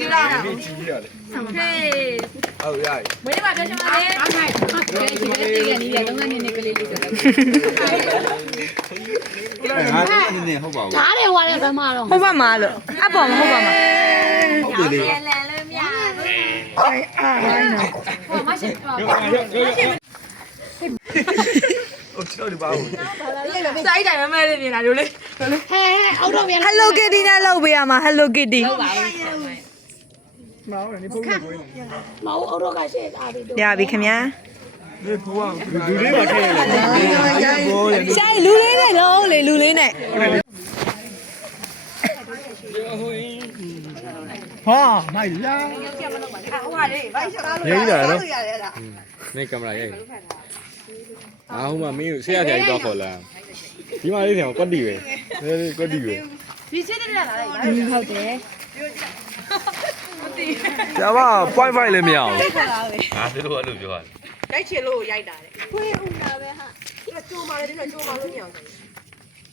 ယူလာဟေး ဟုတ်ရည် မင်းမပြောချင်ပါလေအားခိုင်ဒီနေ့တည်ရနေရတော့ငါနေနေကလေးလေးဆိုတော့ ငါတို့အနေနဲ့ဟုတ်ပါဘူး ဓာတ်တယ်ဟွာတယ်ဘယ်မှာတော့ ဟုတ်ပါမှာလို့အပေါ်မဟုတ်ပါမှာ ဟုတ်တယ်လေ လန်လို့မရဘူး အားရိုင်းနော် ဟိုမရှိတော့ ဟုတ်ချောဒီပါဦး စိုက်တိုင်းမမဲလေးမြင်လာလို့လေ ဟဲအောက်တော့ပြန် Hello Kitty နဲ့လောက်ပေးရမှာ Hello Kitty မဟုတ်အောက်တော့ကရှေ့သားပြီးတော့ ရပြီခင်ဗျာ လူလေးပါခဲ့လေဘောရ ရှာလူလေးနဲ့လုံးလေလူလေးနဲ့ ဟာမိုက်လာ ဟိုကလေဘိုက်ချောင်း ရေးတာနော် ရတယ်လား နေကင်မရာရိုက်အာဟိုမှာမင်းဆေးရကြိုက်တော့ခေါ်လာဒီမှာလေးတောင်ကွက်တီပဲကွက်တီပဲ ဒီချစ်တဲ့လားလား ဟုတ်တယ် ကျမ point 5လည်းမရအောင် 啊，这个我都喜欢。 ရိုက်ချင်လို့ရိုက်တာလေခွေးဦးတာပဲဟာဒီကကြိုးမာလေဒီကကြိုးမာလို့ညောင်းတယ်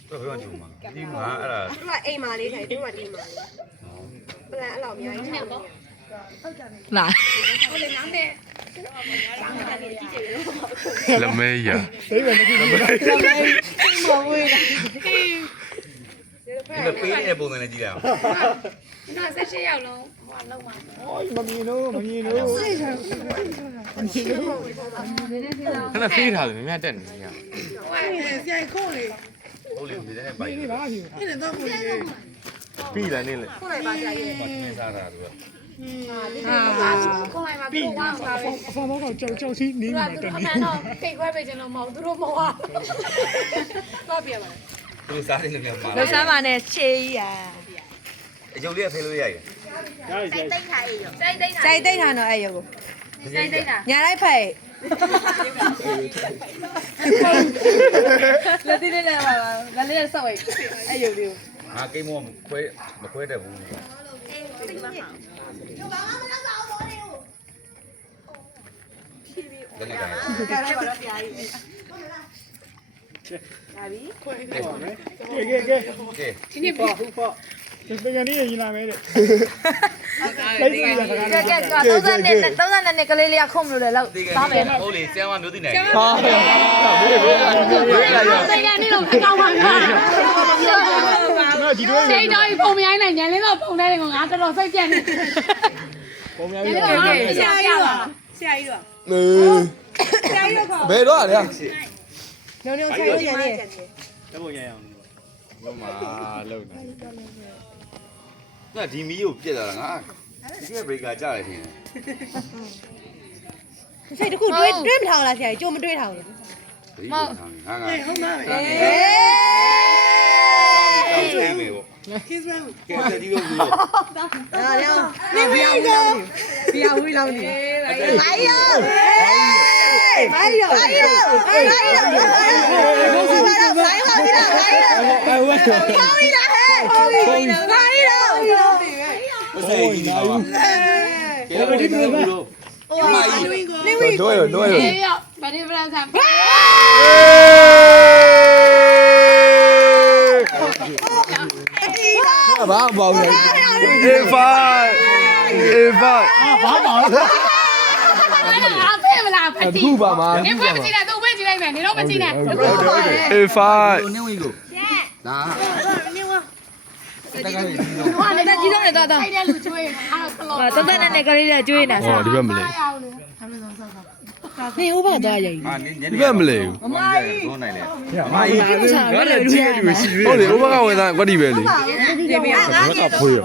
这不用酒吗？你妈了， သူကအိမ်မာလေးထိုင်သူကဒီမာလေးပလန်အဲ့လောက်အများကြီးချက်တော့ လာ ဟုတ်လေနောင်နဲ့ 了没呀？ 你的背也不能来几两。 ငါ18ရောက်လုံးဟိုလောက်မှာ မမြင်တော့မမြင်တော့ 看那飞他的，明天带你呀。我领你在那摆。 ဘာဖြစ် 背了你了。 ခုလိုက်ပါကြရဲ့ 没啥啥的。 ကိုလိုက်မှာပြန်သွားပါပဲ အဖေမောကကြောက်စီနေ သူ မှာ က တ သူ နေ့ တို့ကတော့ထိတ်ခွဲပေးခြင်းတော့မဟုတ်သူတို့မဟုတ်တော့ပြပါ 都啥的都没 လှ 买 ဆမ်းပါနဲ့ချေးရ 有的飞了呀。 စိတ်သိမ့်ထားရဲ့ရောစိတ်သိမ့်ထား စိုက်တိတ်ထားတော့အဲ့ရုပ်ကို စိတ်သိမ့်ထား ညာလိုက်ဖိုက်လက်တိလေးနဲ့ပါလက်လေးနဲ့ဆောက်ဝိတ်အဲ့ရုပ်လေးကို 啊，给我没亏的不？真的干。 ကြတော့ပါတော့ဆရာကြီး ကဲကဲကဲ 对。 ဒီနေ့ပေါ့ ဟုတ်ပေါ့ဒီကနေ့ရင်လာမယ်တဲ့ ကဲကဲ30နှစ်ကလေးလေးခုံလို့လေလောက်သားမယ် ဟုတ်လေဆရာမမျိုးသိနေတယ် ဟာမေးမေးမေးလာရ စိတ်ကနေတော့အကောင်းပါငါ ဒီတော့ စိတ်တော့ပုံမြိုင်းနိုင်ညလင်းတော့ပုံတဲ့ငါတော်တော်စိတ်ပြတ်နေ ပုံများ ည ရ လင်းတော့ငါဆရာကြီးတော့ ဆရာကြီးတော့ ဘယ်တော့လဲ ညုံညုံချေးချင်နေ တပုံရအောင် ဘာမှလုံနေငါဒီမီးကိုပြက်လာတာငါဒီကဘရိကာကြားတယ်ထင်တယ် စိတ်တခုတွေးမထားလားဆရာကြီးကြိုးမတွေးထားဘူး မဟုတ်ငါဟုတ်ပါပဲအေးမေပေါ့ကင်းစမ်းကဲဒီလိုမျိုး ဟာရောနေဝီရောဘီယာဝီလောင်းနေဘာရောဘာရောဘာရောဘာရောဘာရောဘာရောဘာရောဘာရောမစိတ်ကြီးတော့ကဲဒီလိုမျိုးအမကြီး တော့ရတော့ရ အေးရောက်ဗဒီဖရန်ဆန် ဘာဘောင်းလဲ A5 A5 ဘာပါလဲ အားဖေးမလားဖ တ တီ ခုပါမှာ နေဖွင့်မကြည့်နဲ့သူ့ဖွင့်ကြည့်လိုက်မယ်နေတော့မကြည့်နဲ့ A5 နင်းဝင်ကိုလာတက်ကလေးဒီလို ဟိုကလည်း တက်ကြီးဆုံးနေတော့တော့ အဲ့တဲ့လူကျွေးအားတော့ခလော တက်နဲ့ကလေးလေးကျွေးနေတာ ဟောဒီဘက်မလဲ နေဥပဒါရည် အာနင်းညနေ ဒီဘက်မလဲဘူး အမကြီးသွန်းနိုင်လေအမကြီး ငါလည်းကြည့်ရလို့ရှိသေးဟုတ်လေဥပကဝင်သားကွက်တီပဲလေဘက်ကဖွေးရ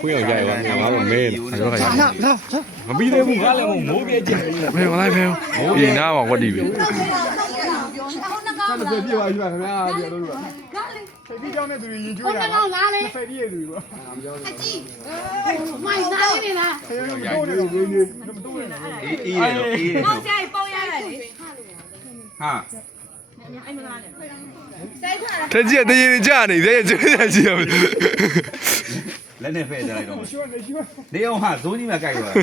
ဖွေးအောင်ကြရပါငါတော့မင်းတော့ခါရမပြီးသေးဘူးငါလည်းမိုးပြကြည့်ဘယ်မလိုက်ဖဲဒီနားမှာကွက်တီပဲဆက်ပြပြပါပြီပါခင်ဗျာပြောလို့ပါဖိတ်ကြောင်းတဲ့သူရင်ကျွေးတာ တော့လားလေ ဖိတ်ပြည့်သူပေါ့ မိုင်းစားနေလား တော့နေနေနေမတော့နေ အေးလေအေးလေ ပေါ့ဆရာကြီးပေါ့ရတယ်လေ ဟာ တကြီးတကြီးကြာနေတယ်ကျွေးတာရှိရမယ် လက်နဲ့ဖဲ့ကြလိုက်တော့ ရှိုးနေရှိုး နေအောင်ဟာဇိုးကြီးမှာကြိုက်သွား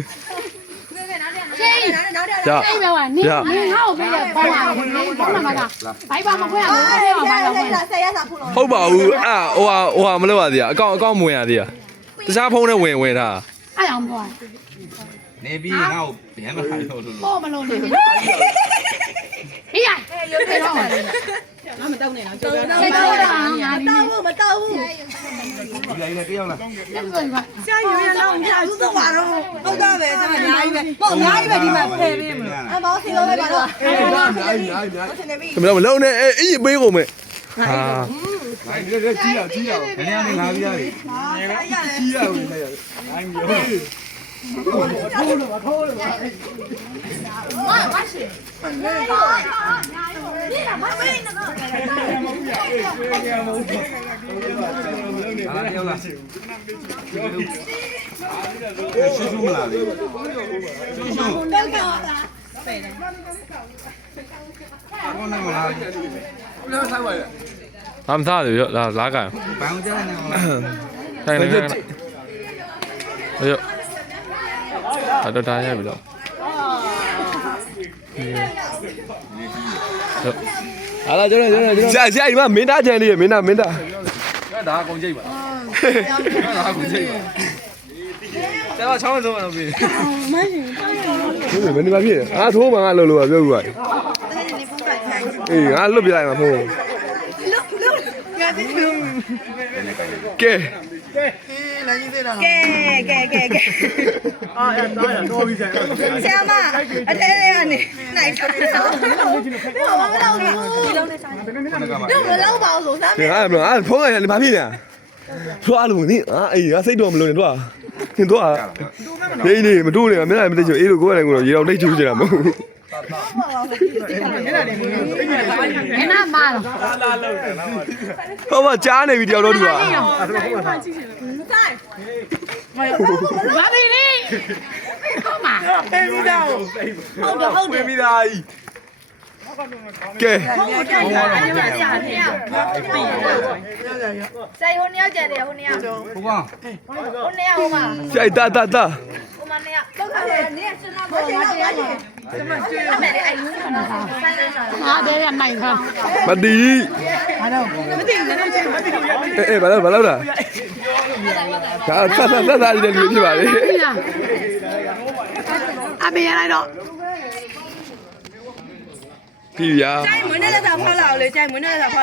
ချင်း နောက်တဲ့ ကြာ အိမ်မှာနေငါ့ကိုပြတဲ့ဘောင်းလာဘောင်းလာမှာကဘိုက်ပါမခွဲရဘူးဘိုက်ပါဘာလို့ခွဲ ဆက်ရစာဖုန်းတော့ ဟုတ်ပါဘူးဟိုမလုပ်ရသေးအကောင့်မဝင်ရသေး တခြားဖုန်းနဲ့ဝင်တာ အဲ့အောင်ပေါ့ နေပြီးငါ့ကိုပြန်မလာလို့လို့ ပေါ့မလုံးနေဟေးရရုပ်ပြေတော့ပါလေ ငါမတောင်းနဲ့နော်ကျော် စိတ်တော့တာငါဒီ တောင်းဖို့မတောင်းဘူး ဒီလိုက်နေကြောက်လား လက်စွပ်ပါ ဆရာယူရတော့မရဘူးတော့ပါတော့ဟုတ်တော့ပဲဒါအများကြီးပဲပေါ့အများကြီးပဲဒီမှာဖယ်ပေးမလို့အမောစီလုံးလိုက်ပါတော့အဲ့ဒါဆင်းနေပြီဆင်းနေပြီ မလုံးနဲ့အေးပေးကုန်မယ်ဟာ ကြီးရကြီးရ ခဏနေလာပြီးရတယ် ကြီးရဝင်လိုက်ရအိုင်းမျိုး အားကြောက်လားရှူရှူမလားလေရှူရှူတော့ကောလားပဲတယ်ဘောနမလား အမ်သားရလာကန် ဘောင်းကြနေလား ထိုင်နေထိုင်ရတော့တားရပြီတော့ဟာလာကျွန်တော်ဆရာဒီမှာမင်းသားချန်လေးမင်းသားဒါအကုန်ကြိတ်ပါဒါအကုန်ကြိတ်ပါကျွန်တော်ချောင်းဆုံးတော့ပြီမင်းမဖြစ်အားထိုးမှငါလှုပ်လို့ပြောပြပါအေးငါလွတ်ပြလိုက်မှာဖုန်းကဲ ကဲအာအဲ့တားရတော့ပြီးဆိုင် ဆရာမအထဲထဲကနေနိုင်ချတယ်တော့မလောက်ဘူးဒီလုံးနဲ့ဆိုင်တော့မလောက်ပါဘူးဆိုစမ်း ငါဖုန်းရတယ်ဘာဖြစ်လဲထွားလို့နိအေးငါစိတ်တော့မလို့နေတော့သင်တော့နေမတိုးနေမင်းလည်းမသိချင်အေးလို့ကိုယ်လည်းကိုယ်ရေတော်တိတ်ချူးနေတာမဟုတ် ငနာမာတော့ ဟောမကြားနေပြီတယောက်တော့သူက ဘာပြီလေဟုတ်မှာ ပေးပြီးသား ဝင်ပြီးသားကြီးကဲ ဆိုင်ဟိုနှစ်ယောက်ကျန်တယ်ဟိုနှစ်ယောက် ဘုကောင် ဟိုနှစ်ယောက်ဟိုမှာ ကြိုက်တာ ဟိုမှာနှစ်ယောက်တော့တယ်နေစနာပေါ်မှာတရားကြီးအမေအဲ့လူကဆိုင်နေစား ငါတဲ့ရနိုင်ခါ မတီးအေးဘာလို့ဒါသာလေးတွေဖြစ်ပါလေ အမေရလိုက်တော့ ပြီဗျာ ကျိုင်းမွေးနဲ့လက်ဆောင်ဖောက်လာအောင်လေကျိုင်းမွေးနဲ့လက်ဆောင်